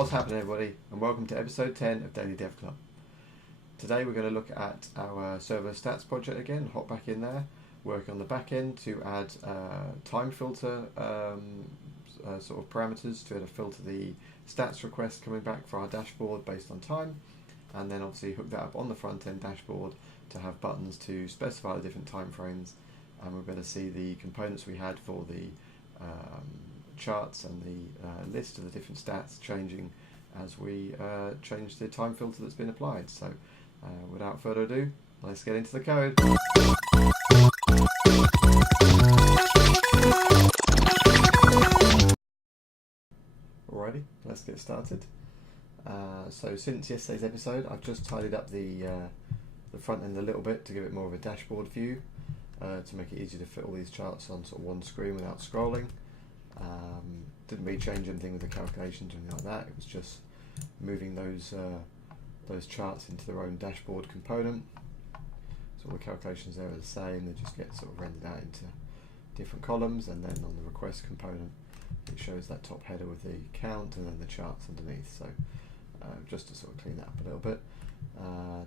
What's happening, everybody, and welcome to episode 10 of Daily Dev Club. Today we're going to look at our server stats project again, hop back in there, working on the back end to add time filter sort of parameters to filter the stats request coming back for our dashboard based on time, and then obviously hook that up on the front end dashboard to have buttons to specify the different time frames, and we're going to see the components we had for the charts and the list of the different stats changing as we change the time filter that's been applied. So without further ado, let's get into the code. Alrighty, let's get started. So since yesterday's episode, I've just tidied up the front end a little bit to give it more of a dashboard view, to make it easier to fit all these charts on sort of one screen without scrolling. Didn't really change anything with the calculations or anything like that. It was just moving those charts into their own dashboard component. So all the calculations there are the same. They just get sort of rendered out into different columns, and then on the request component, it shows that top header with the count and then the charts underneath. So just to sort of clean that up a little bit.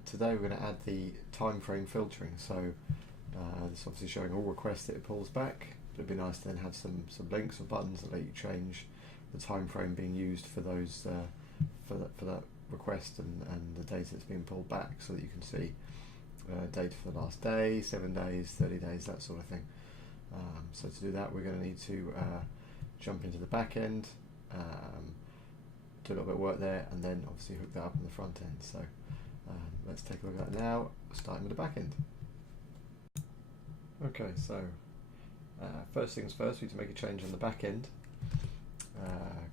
Today we're going to add the time frame filtering. So this is obviously showing all requests that it pulls back. It'd be nice to then have some links or buttons that let you change the time frame being used for those for that request and the data that's being pulled back, so that you can see data for the last day, 7 days, 30 days, that sort of thing. So to do that, we're going to need to jump into the back end, do a little bit of work there, and then obviously hook that up on the front end. So let's take a look at that now, starting with the back end. Okay, so first things first, we need to make a change on the back end.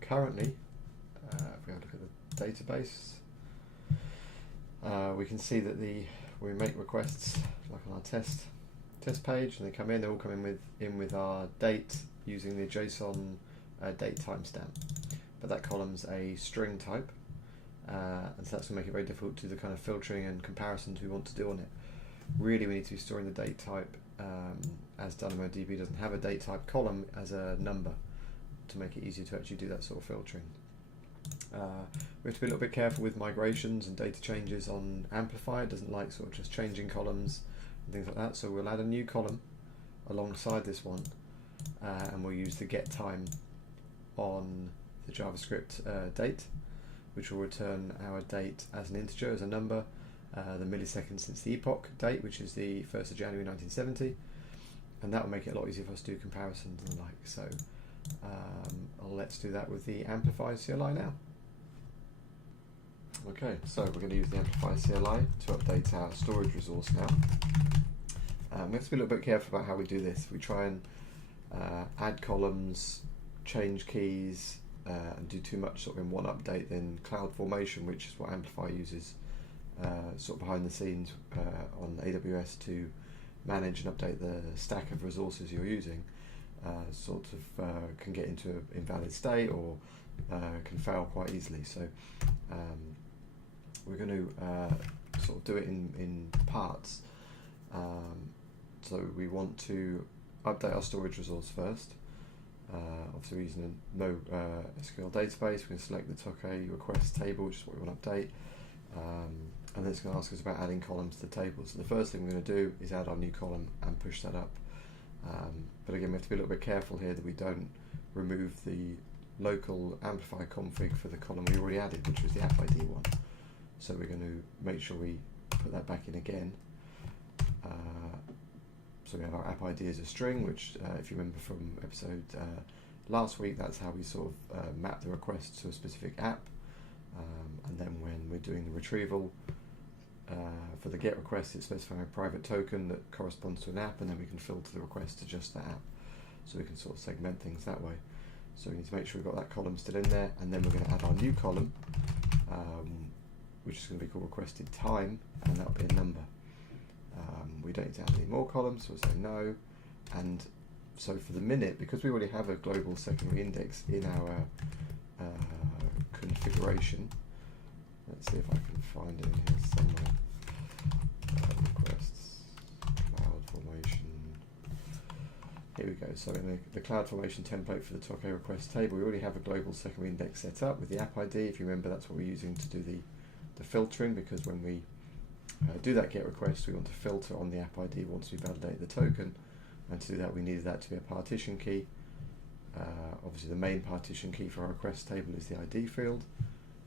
Currently, if we have a look at the database, we can see that we make requests like on our test page, and they come in. They're all coming in with our date using the JSON date timestamp, but that column's a string type, and so that's going to make it very difficult to do the kind of filtering and comparisons we want to do on it. Really, we need to be storing the date type, as DynamoDB doesn't have a date type column, as a number to make it easier to actually do that sort of filtering. We have to be a little bit careful with migrations and data changes on Amplify. It doesn't like sort of just changing columns and things like that, so we'll add a new column alongside this one, and we'll use the get time on the JavaScript date, which will return our date as an integer, as a number, the milliseconds since the epoch date, which is the 1st of January 1970, and that will make it a lot easier for us to do comparisons and the like. So let's do that with the Amplify CLI now. Okay, so we're going to use the Amplify CLI to update our storage resource now. We have to be a little bit careful about how we do this. We try and add columns, change keys, and do too much sort of in one update, then CloudFormation, which is what Amplify uses sort of behind the scenes on AWS to manage and update the stack of resources you're using, can get into an invalid state or can fail quite easily. So we're going to sort of do it in parts. So we want to update our storage resource first. Obviously we're using a NoSQL database. We're going to select the Toke request table, which is what we want to update. And then it's going to ask us about adding columns to the table. So the first thing we're going to do is add our new column and push that up. But again, we have to be a little bit careful here that we don't remove the local Amplify config for the column we already added, which was the app ID one. So we're going to make sure we put that back in again. So we have our app ID as a string, which if you remember from episode last week, that's how we sort of map the request to a specific app. And then when we're doing the retrieval for the GET request, it's specifying a private token that corresponds to an app, and then we can filter the request to just that app. So we can sort of segment things that way. So we need to make sure we've got that column still in there, and then we're going to add our new column, which is going to be called requested time, and that'll be a number. We don't need to add any more columns, so we'll say no. And so for the minute, because we already have a global secondary index in our configuration, let's see if I can find it in here somewhere. Requests, CloudFormation. here we go. So in the CloudFormation template for the Toke request table, we already have a global secondary index set up with the app ID. If you remember, that's what we're using to do the filtering, because when we do that GET request, we want to filter on the app ID once we validate the token, and to do that we needed that to be a partition key. Obviously the main partition key for our request table is the ID field,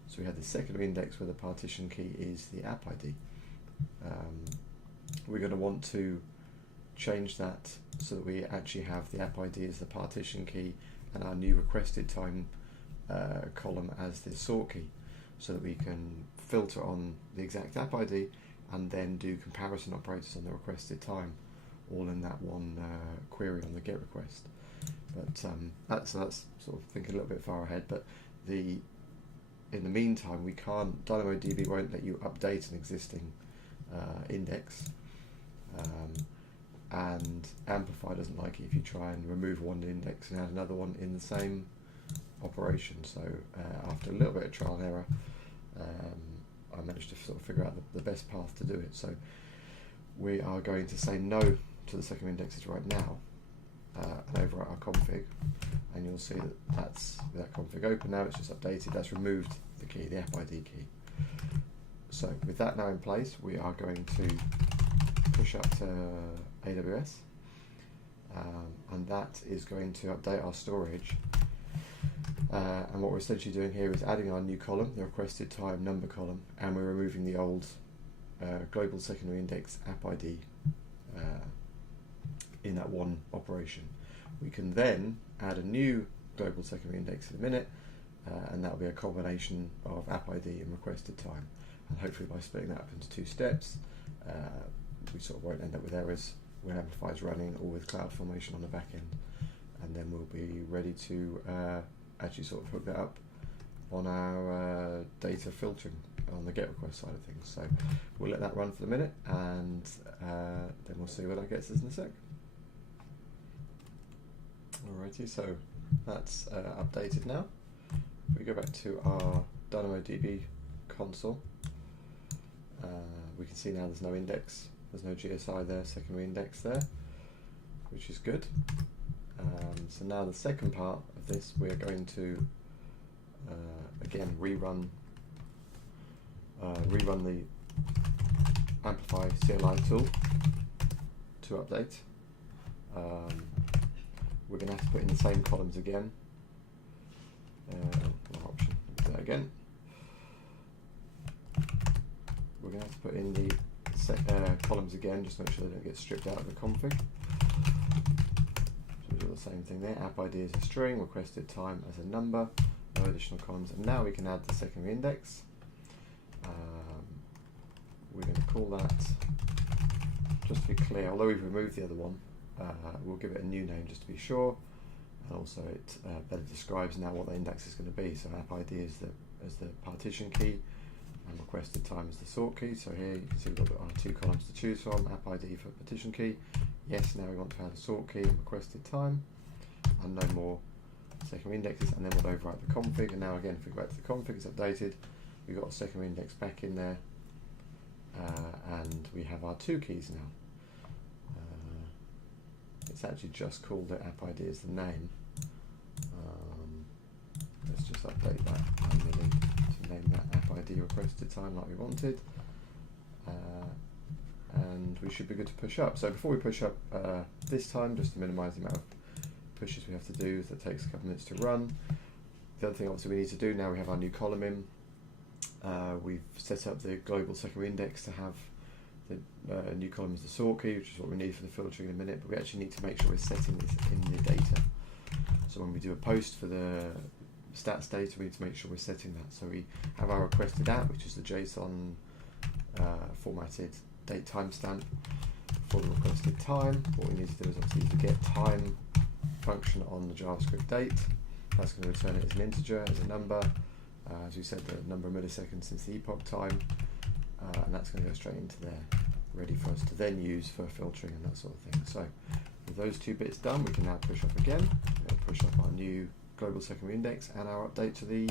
so we have the secondary index where the partition key is the app ID. We're going to want to change that so that we actually have the app ID as the partition key and our new requested time column as the sort key, so that we can filter on the exact app ID and then do comparison operators on the requested time, all in that one query on the GET request. But that's sort of thinking a little bit far ahead. But in the meantime, we can't. DynamoDB won't let you update an existing index, and Amplify doesn't like it if you try and remove one index and add another one in the same operation. So after a little bit of trial and error, I managed to sort of figure out the best path to do it. So we are going to say no to the second indexes right now, and overwrite our config, and you'll see that that's that config open now. It's just updated. That's removed the key, the app ID key. So with that now in place, we are going to push up to AWS, and that is going to update our storage. And what we're essentially doing here is adding our new column, the requested time number column, and we're removing the old global secondary index app ID in that one operation. We can then add a new global secondary index in a minute, and that'll be a combination of app ID and requested time. And hopefully by splitting that up into two steps, we sort of won't end up with errors when Amplify is running or with CloudFormation on the back end. And then we'll be ready to actually sort of hook that up on our data filtering on the GET request side of things. So we'll let that run for the minute, and then we'll see where that gets us in a sec. Alrighty, so that's updated now. If we go back to our DynamoDB console, we can see now there's no index, there's no GSI there, secondary index there, which is good. So now the second part of this, we are going to again rerun the Amplify CLI tool to update. We're going to have to put in the same columns again. Option, do that again. We're going to have to put in the columns again, just to make sure they don't get stripped out of the config. So we do the same thing there. App ID is a string, requested time as a number, no additional columns, and now we can add the secondary index. We're going to call that, just to be clear, although we've removed the other one, we'll give it a new name just to be sure, and also it better describes now what the index is going to be. So app ID is the partition key, and requested time is the sort key. So here you can see we've got our two columns to choose from: app ID for partition key. Yes, now we want to add a sort key and requested time, and no more secondary indexes. And then we'll overwrite the config. And now again, if we go back to the config, it's updated. We've got a secondary index back in there, and we have our two keys now. It's actually just called it app ID as the name. Let's just update that manually to name that app ID requested time like we wanted. And we should be good to push up. So before we push up this time, just to minimize the amount of pushes we have to do, that takes a couple minutes to run. The other thing obviously we need to do now, we have our new column in. We've set up the global secondary index to have the new column as the sort key, which is what we need for the filtering in a minute, but we actually need to make sure we're setting this in the data. So when we do a post for the stats data, we need to make sure we're setting that. So we have our requested app, which is the JSON formatted date timestamp for the requested time. What we need to do is obviously use the get time function on the JavaScript date. That's going to return it as an integer, as a number. As we said, the number of milliseconds since the epoch time. And that's going to go straight into there, ready for us to then use for filtering and that sort of thing. So with those two bits done, we can now push up again. We'll push up our new global secondary index and our update to the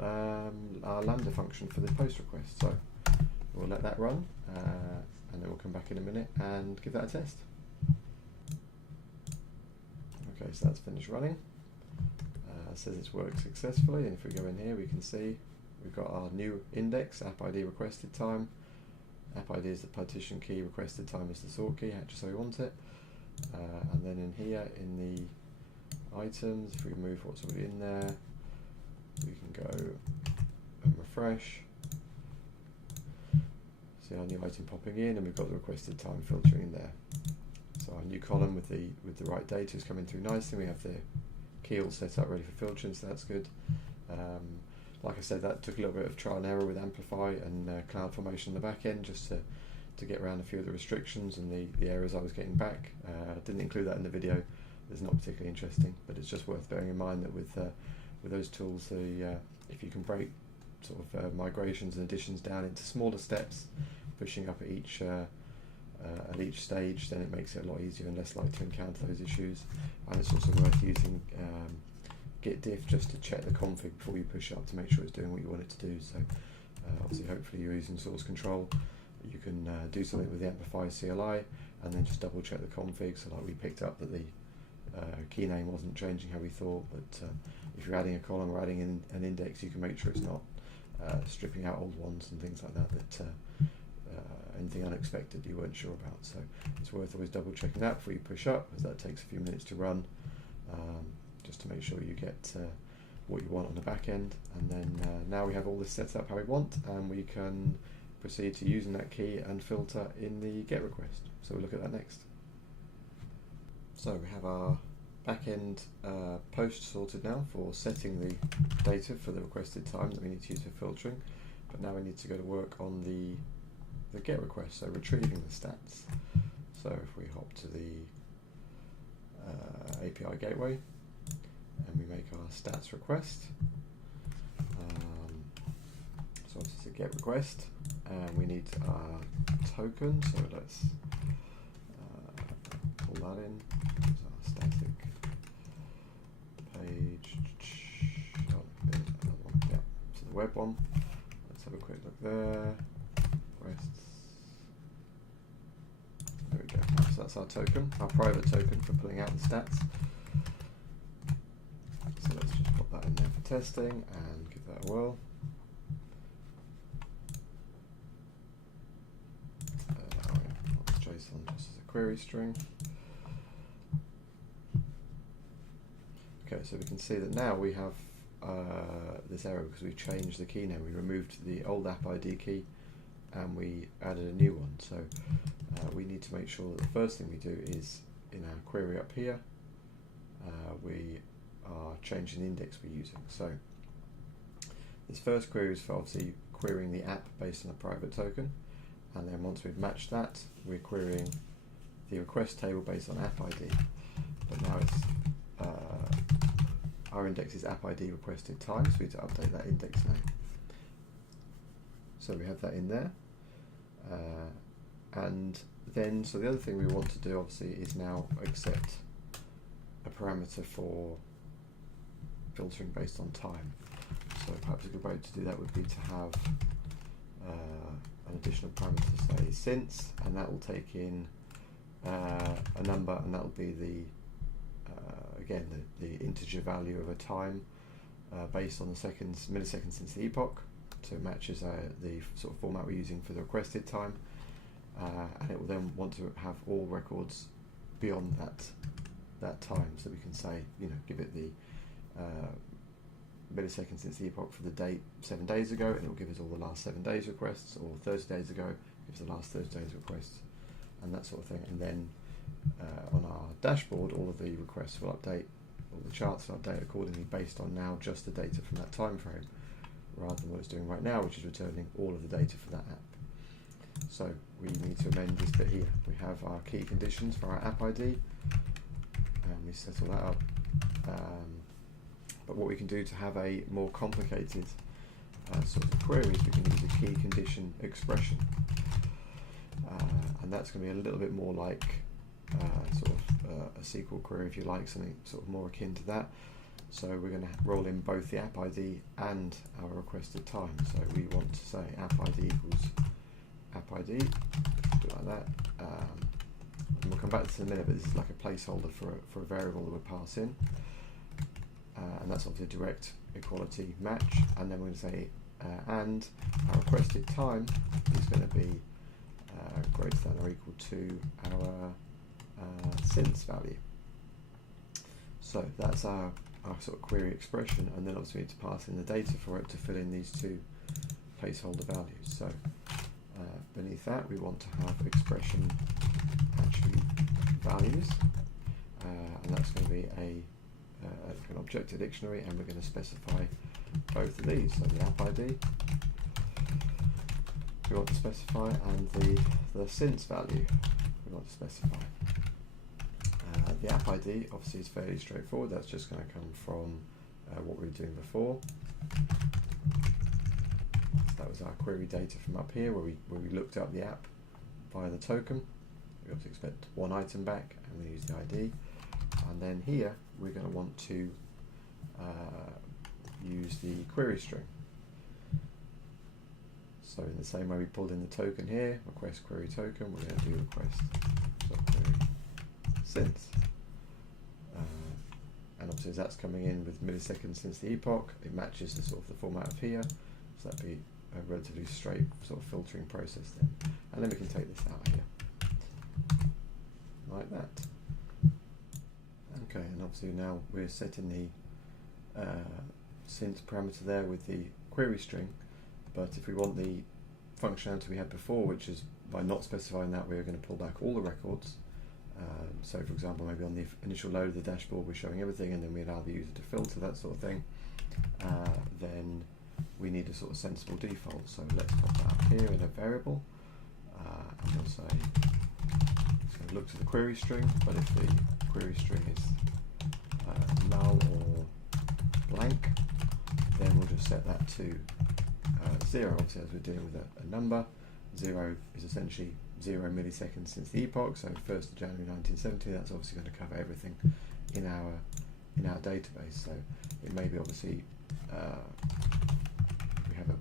our Lambda function for the post request. So we'll let that run, and then we'll come back in a minute and give that a test. so that's finished running. It says it's worked successfully, and if we go in here we can see we've got our new index, app ID requested time. App ID is the partition key, requested time is the sort key, just so we want it. And then in here, in the items, if we move what's already in there, we can go and refresh. See our new item popping in, and we've got the requested time filtering in there. So our new column with the right data is coming through nicely. We have the key all set up ready for filtering, so that's good. Like I said, that took a little bit of trial and error with Amplify and CloudFormation on the back end, just to get around a few of the restrictions and the errors I was getting back. I didn't include that in the video. It's not particularly interesting, but it's just worth bearing in mind that with those tools, if you can break sort of migrations and additions down into smaller steps, pushing up at each stage, then it makes it a lot easier and less likely to encounter those issues. And it's also worth using git diff just to check the config before you push up to make sure it's doing what you want it to do. So obviously, hopefully you're using source control. You can do something with the Amplify CLI and then just double check the config. So like we picked up that the key name wasn't changing how we thought, but if you're adding a column or adding in an index, you can make sure it's not stripping out old ones and things like that, anything unexpected you weren't sure about. So it's worth always double checking that before you push up, as that takes a few minutes to run, just to make sure you get what you want on the back end. And then now we have all this set up how we want, and we can proceed to using that key and filter in the GET request. So we'll look at that next. So we have our backend post sorted now for setting the data for the requested time that we need to use for filtering, but now we need to go to work on the GET request, so retrieving the stats. So if we hop to the API gateway and we make our stats request, so it's a GET request, and we need our token, so let's pull that in. There's our static page, yeah, so the web one. Let's have a quick look there. Requests. There we go. So that's our token, our private token for pulling out the stats. So let's just pop that in there for testing and give that a whirl. JSON just as a query string. Okay, so we can see that now we have this error because we've changed the key name. We removed the old app ID key and we added a new one. So we need to make sure that the first thing we do is in our query up here, we are changing the index we're using. So this first query is for obviously querying the app based on a private token. And then once we've matched that, we're querying the request table based on app ID. But now it's our index is app ID requested time, so we need to update that index name. So we have that in there. And then, so the other thing we want to do obviously is now accept a parameter for filtering based on time. So perhaps a good way to do that would be to have an additional parameter, say since, and that will take in a number, and that will be the again the integer value of a time based on the milliseconds since the epoch, so it matches the sort of format we're using for the requested time, and it will then want to have all records beyond that time, so we can say, you know, give it the milliseconds since the epoch for the date 7 days ago, and it will give us all the last 7 days requests, or 30 days ago gives the last 30 days requests, and that sort of thing. And then on our dashboard, all of the requests will update, all the charts will update accordingly based on now just the data from that time frame, rather than what it's doing right now, which is returning all of the data for that app. So we need to amend this bit here. We have our key conditions for our app ID, and we set all that up. But what we can do to have a more complicated sort of query is we can use a key condition expression, and that's going to be a little bit more like sort of a SQL query, if you like, something sort of more akin to that. So we're going to roll in both the app ID and our requested time. So we want to say app ID equals app ID, do it like that. and we'll come back to this in a minute, but this is like a placeholder for a variable that we'll pass in, and that's obviously a direct equality match. And then we're going to say and our requested time is going to be greater than or equal to our since value. So that's our sort of query expression, and then obviously we need to pass in the data for it to fill in these two placeholder values. So beneath that we want to have expression attribute values, and that's going to be an objective dictionary, and we're going to specify both of these. So the app ID we want to specify, and the since value we want to specify. The app ID obviously is fairly straightforward. That's just going to come from what we were doing before. So that was our query data from up here, where we looked up the app via the token. We obviously expect one item back, and we use the ID. And then here we're going to want to use the query string. So in the same way we pulled in the token here, request query token, we're going to do request query since. And obviously as that's coming in with milliseconds since the epoch, it matches the sort of the format of here, so that'd be a relatively straight sort of filtering process then. And then we can take this out here, like that. Okay, and obviously now we're setting the since parameter there with the query string, but if we want the functionality we had before, which is by not specifying that, we're going to pull back all the records. So for example, maybe on the initial load of the dashboard we're showing everything, and then we allow the user to filter, that sort of thing. Then we need a sort of sensible default. So let's pop that up here in a variable, and we'll say it's going to look to the query string, but if the query string is null or blank, then we'll just set that to 0. Obviously, as we're dealing with a number, 0 is essentially 0 milliseconds since the epoch, so 1st of January 1970. That's obviously going to cover everything in our database. So it may be obviously we have a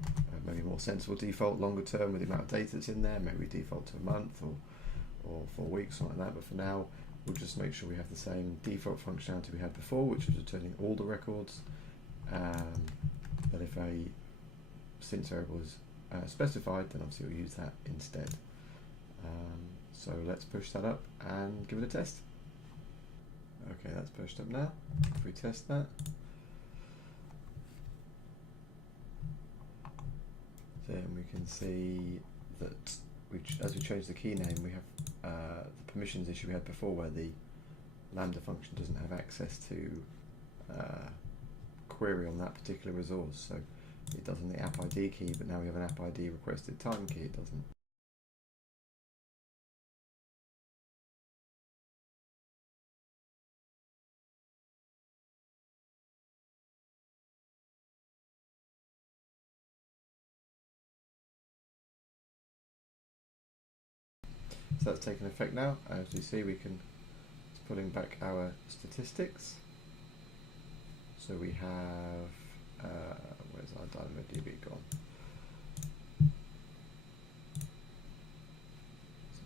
maybe more sensible default longer term with the amount of data that's in there. Maybe we default to a month or 4 weeks, something like that. But for now, we'll just make sure we have the same default functionality we had before, which was returning all the records. But if a since variable is specified, then obviously we'll use that instead. So let's push that up and give it a test. Okay, that's pushed up now. If we test that, then we can see that as we change the key name, we have the permissions issue we had before, where the Lambda function doesn't have access to query on that particular resource. So it does on the app ID key, but now we have an app ID requested time key, it doesn't. So that's taken effect now. As you see, it's pulling back our statistics. So we have, where's our DynamoDB gone? So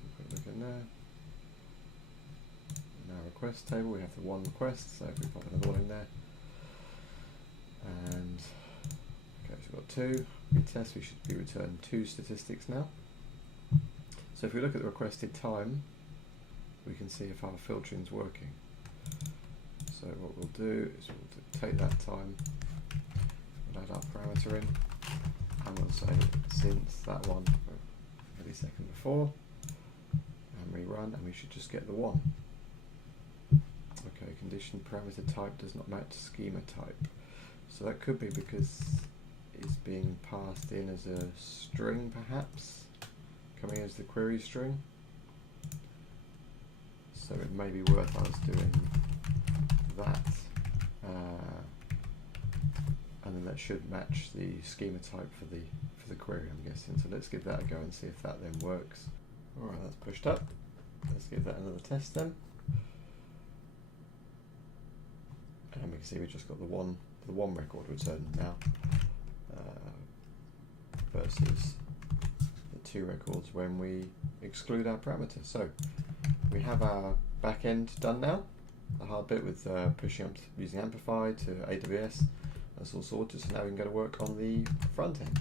we've got a look in there. In our request table, we have the one request. So if we pop another one in there, and okay, so we've got 2. We test, we should be returned 2 statistics now. So if we look at the requested time, we can see if our filtering is working. So what we'll do is we'll take that time, we'll add our parameter in, and we'll say since that one millisecond before, and rerun, and we should just get the 1. Okay, condition parameter type does not match schema type. So that could be because it's being passed in as a string, perhaps, coming as the query string. So it may be worth us doing that, and then that should match the schema type for the query, I'm guessing. So let's give that a go and see if that then works. Alright, that's pushed up. Let's give that another test then. And we can see we've just got the one record returned now, versus 2 records when we exclude our parameter. So we have our backend done now. The hard bit with pushing up using Amplify to AWS. That's all sorted, so now we can go to work on the front end.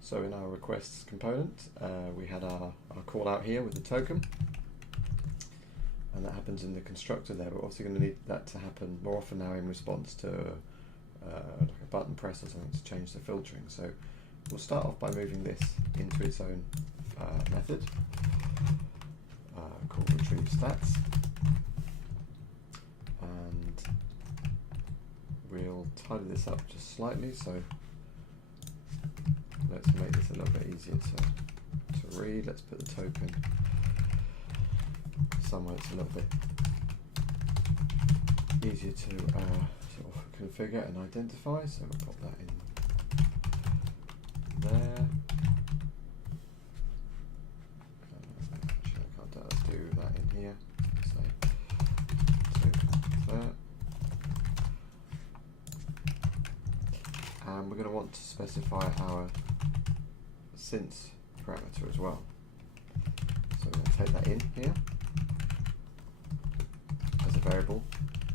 So in our requests component, we had our call out here with the token, and that happens in the constructor there. We're also going to need that to happen more often now in response to like a button press or something to change the filtering. So we'll start off by moving this into its own method called retrieve stats, and we'll tidy this up just slightly. So let's make this a little bit easier to read. Let's put the token somewhere it's a little bit easier to sort of configure and identify. So we'll pop that in there. Actually, I can't do that in here. So token there. And we're going to want to specify our since parameter as well. So we're going to take that in here as a variable,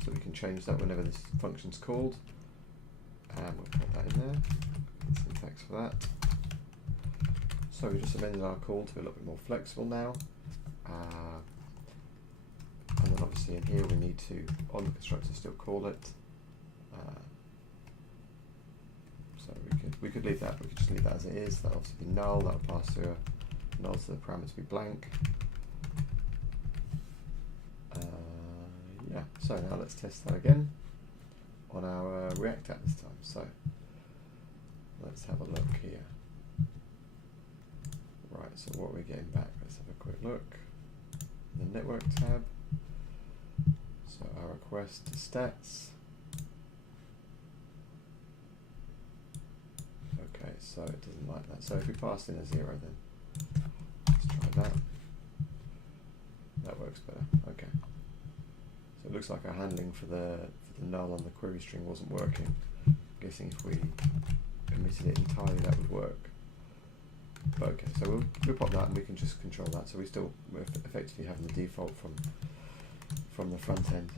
so we can change that whenever this function's called. And we'll put that in there. Syntax for that. So we just amended our call to be a little bit more flexible now. And then obviously in here we need to, on the constructor, still call it. So we could leave that. We could just leave that as it is. That'll obviously be null. That'll pass through a null, so the parameters be blank. Yeah. So now let's test that again on our React app this time. So let's have a look here. Right. So what we're getting back. Let's have a quick look. The network tab. So our request to stats. Okay, so it doesn't like that. So if we passed in a 0, then let's try that. That works better. Okay. So it looks like our handling for the null on the query string wasn't working. I'm guessing if we omitted it entirely, that would work. But okay, so we'll pop that and we can just control that. So we're effectively having the default from the front end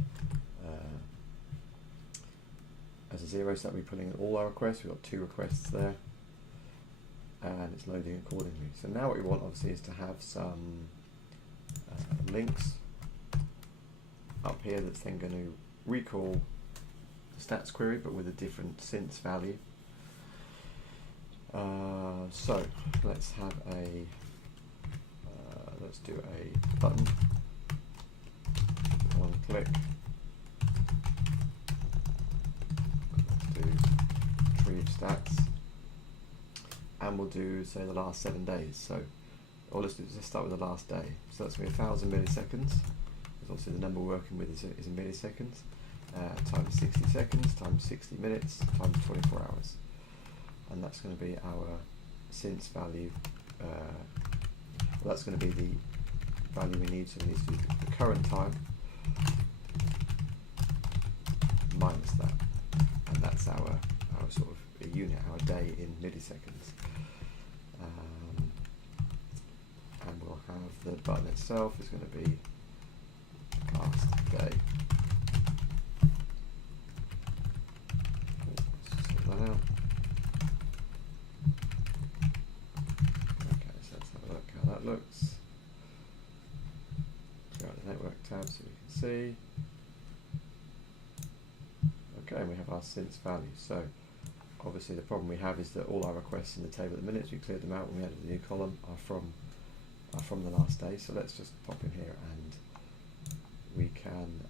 as a 0, so that we're pulling in all our requests. We've got 2 requests there, and it's loading accordingly. So now what we want obviously is to have some links up here that's then going to recall the stats query but with a different since value. So let's have let's do a button, one click, do retrieve stats, and we'll do, say, the last 7 days. So all let's do is start with the last day. So that's going to be 1,000 milliseconds. Because obviously the number we're working with is in milliseconds. Times 60 seconds, times 60 minutes, times 24 hours. And that's going to be our since value. Well, that's going to be the value we need. So we need to do the current time minus that. And that's our sort of a unit, our day in milliseconds. And we'll have the button itself is going to be last day. Let's sort that out. Okay, so let's have a look how that looks. Go out the network tab so we can see. Okay, and we have our since value. So obviously the problem we have is that all our requests in the table at the minute, we cleared them out when we added the new column, are from the last day. So let's just pop in here and we can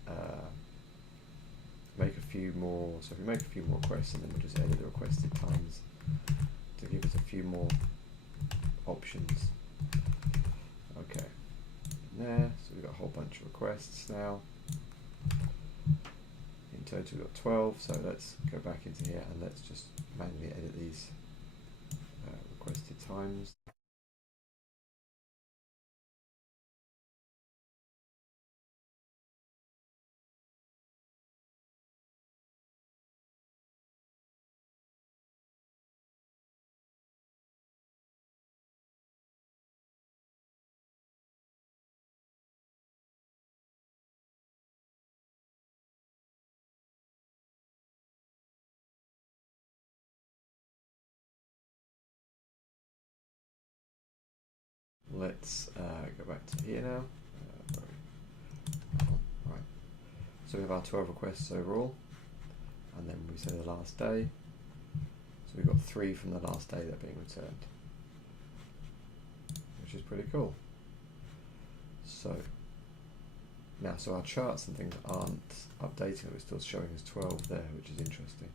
make a few more. So if we make a few more requests, and then we'll just edit the requested times to give us a few more options. Okay, there. So we've got a whole bunch of requests now. In total we've got 12. So let's go back into here and let's just manually edit these requested times. let's go back to here now. Right. So we have our 12 requests overall, and then we say the last day. So we've got 3 from the last day that are being returned, which is pretty cool. So now, so our charts and things aren't updating, we're still showing us 12 there, which is interesting.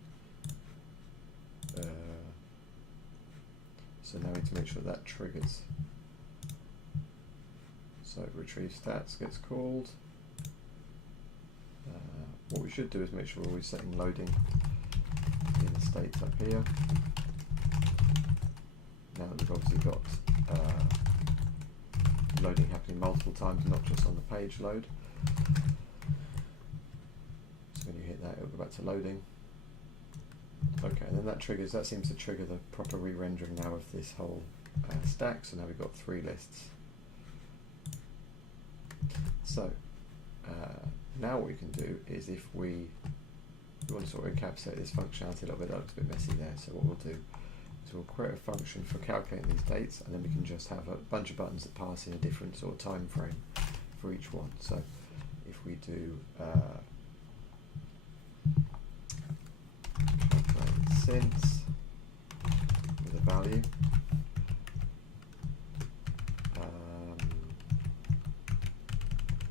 So now we need to make sure that triggers. So retrieve stats gets called. What we should do is make sure we're always setting loading in the states up here. Now that we've obviously got loading happening multiple times, not just on the page load. So when you hit that, it'll go back to loading. Okay, and then that seems to trigger the proper re-rendering now of this whole stack. So now we've got 3 lists. So now what we can do is, if we want to sort of encapsulate this functionality a little bit, that looks a bit messy there. So what we'll do is we'll create a function for calculating these dates, and then we can just have a bunch of buttons that pass in a different sort of time frame for each one. So if we do since with a value,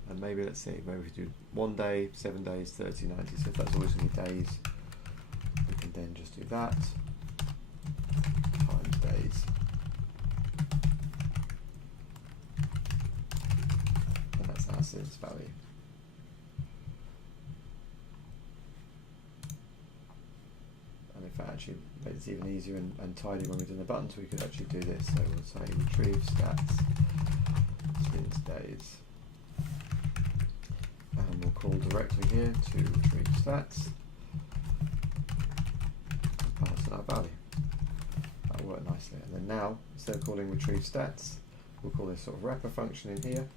and maybe let's see, maybe we do 1 day, 7 days, 30, 90. So if that's always going to be days, we can then just do that times days, and that's our since value. In fact, actually made this even easier and tidy when we're doing the buttons, we could actually do this. So we'll say retrieve stats since days, and we'll call directly here to retrieve stats and pass in our value. That'll work nicely. And then now, instead of calling retrieve stats, we'll call this sort of wrapper function in here,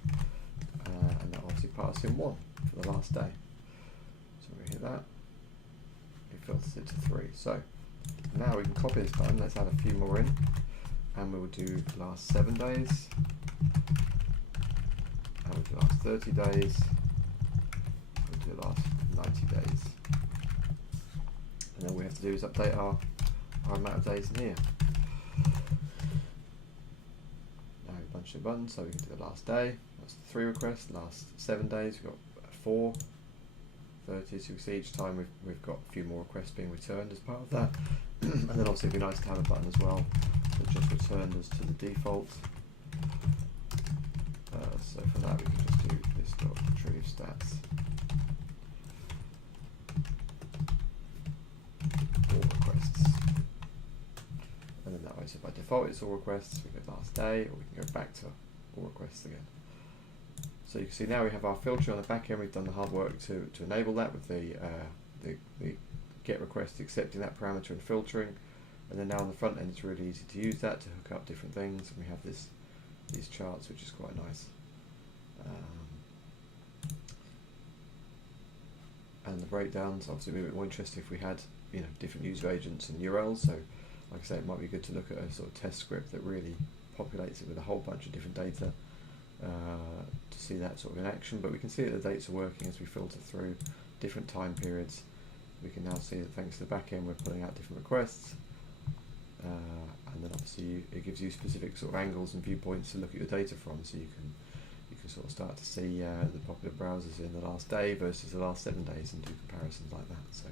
and that'll obviously pass in 1 for the last day. So we hit that. Filters it to 3. So now we can copy this button. Let's add a few more in, and we'll do the last 7 days, and we'll do the last 30 days, we'll do the last 90 days, and then all we have to do is update our amount of days in here. Now a bunch of buttons, so we can do the last day, that's 3 requests. Last 7 days, we've got 4. 30, so you can see each time we've got a few more requests being returned as part of that. And then obviously it'd be nice to have a button as well that just returned us to the default. So for that we can just do this dot retrieve stats all requests, and then that way, so by default it's all requests. We go last day, or we can go back to all requests again. So you can see now we have our filtering on the back end. We've done the hard work to enable that with the get request accepting that parameter and filtering, and then now on the front end it's really easy to use that to hook up different things, and we have these charts, which is quite nice. And the breakdowns obviously would be a bit more interesting if we had different user agents and URLs. So like I say, it might be good to look at a sort of test script that really populates it with a whole bunch of different data. To see that sort of in action, but we can see that the dates are working as we filter through different time periods. We can now see that thanks to the back end we're pulling out different requests, and then obviously it gives you specific sort of angles and viewpoints to look at your data from, so you can sort of start to see the popular browsers in the last day versus the last 7 days and do comparisons like that. So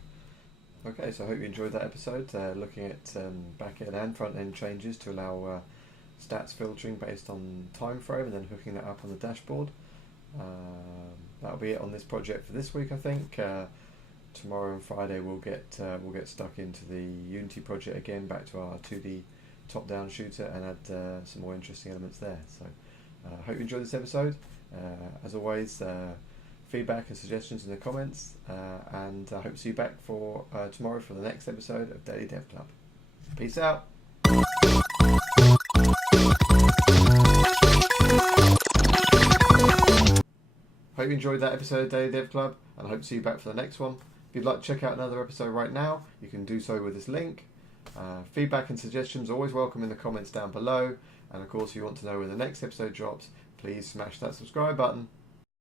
okay, so I hope you enjoyed that episode, looking at back end and front end changes to allow stats filtering based on time frame, and then hooking that up on the dashboard. That'll be it on this project for this week, I think. Tomorrow and Friday we'll get stuck into the Unity project again, back to our 2D top-down shooter, and add some more interesting elements there. So I hope you enjoyed this episode. As always, feedback and suggestions in the comments, and I hope to see you back for tomorrow for the next episode of Daily Dev Club. Peace out. Hope you enjoyed that episode of Daily Dev Club, and I hope to see you back for the next one. If you'd like to check out another episode right now, you can do so with this link. Feedback and suggestions always welcome in the comments down below. And of course, if you want to know when the next episode drops, please smash that subscribe button.